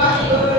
Thank you.